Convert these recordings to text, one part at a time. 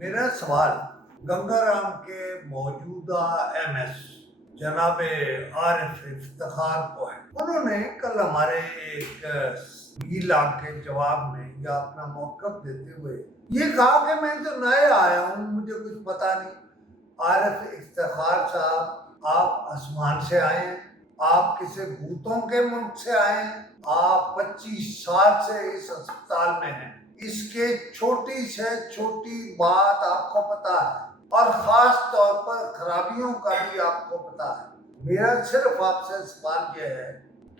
میرا سوال گنگا رام کے موجودہ ایم ایس جناب عارف افتخار کو ہے۔ انہوں نے کل ہمارے ایک ویلاگ کے جواب میں یا اپنا موقف دیتے ہوئے یہ کہا کہ میں تو نئے آیا ہوں، مجھے کچھ پتا نہیں۔ عارف افتخار صاحب، آپ آسمان سے آئے ہیں، آپ کسی بھوتوں کے ملک سے آئے ہیں، آپ 25 سال سے اس اسپتال میں ہیں، اس کے چھوٹی سے چھوٹی بات آپ کو پتا ہے اور خاص طور پر خرابیوں کا بھی آپ کو پتا ہے۔ میرا صرف آپ سے سوال یہ ہے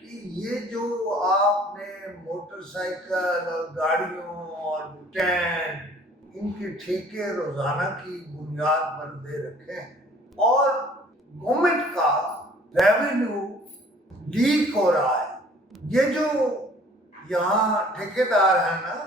کہ یہ جو آپ نے موٹر سائیکل اور گاڑیوں اور ٹینک ان کے ٹھیکے روزانہ کی بنیاد پر دے رکھے ہیں اور گورنمنٹ کا ریونیو لیک ہو رہا ہے۔ یہ جو یہاں ٹھیکیدار ہیں نا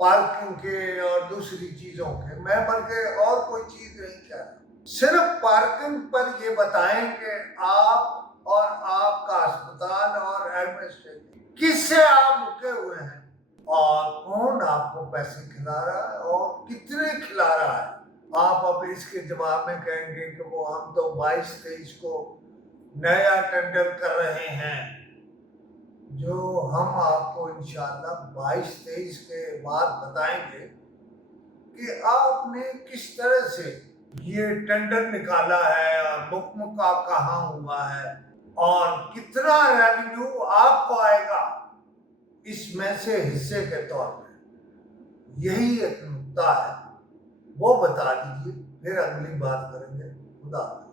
پارکنگ کے اور دوسری چیزوں کے، میں بلکہ اور کوئی چیز نہیں کہہ رہا، صرف پارکنگ پر یہ بتائیں کہ آپ اور آپ کا اسپتال اور ایڈمنسٹریشن کس سے آپ رکے ہوئے ہیں اور کون آپ کو پیسے کھلا رہا ہے اور کتنے کھلا رہا ہے۔ آپ اب اس کے جواب میں کہیں گے کہ وہ ہم تو 22-23 کو نیا ٹینڈر کر رہے ہیں، جو ہم آپ کو انشاءاللہ 22-23 کے بعد بتائیں گے کہ آپ نے کس طرح سے یہ ٹینڈر نکالا ہے اور مکمکا کہاں ہوا ہے اور کتنا ریونیو آپ کو آئے گا اس میں سے حصے کے طور پہ۔ یہی ایک نقطہ ہے، وہ بتا دیجیے، پھر اگلی بات کریں گے۔ خدا حافظ۔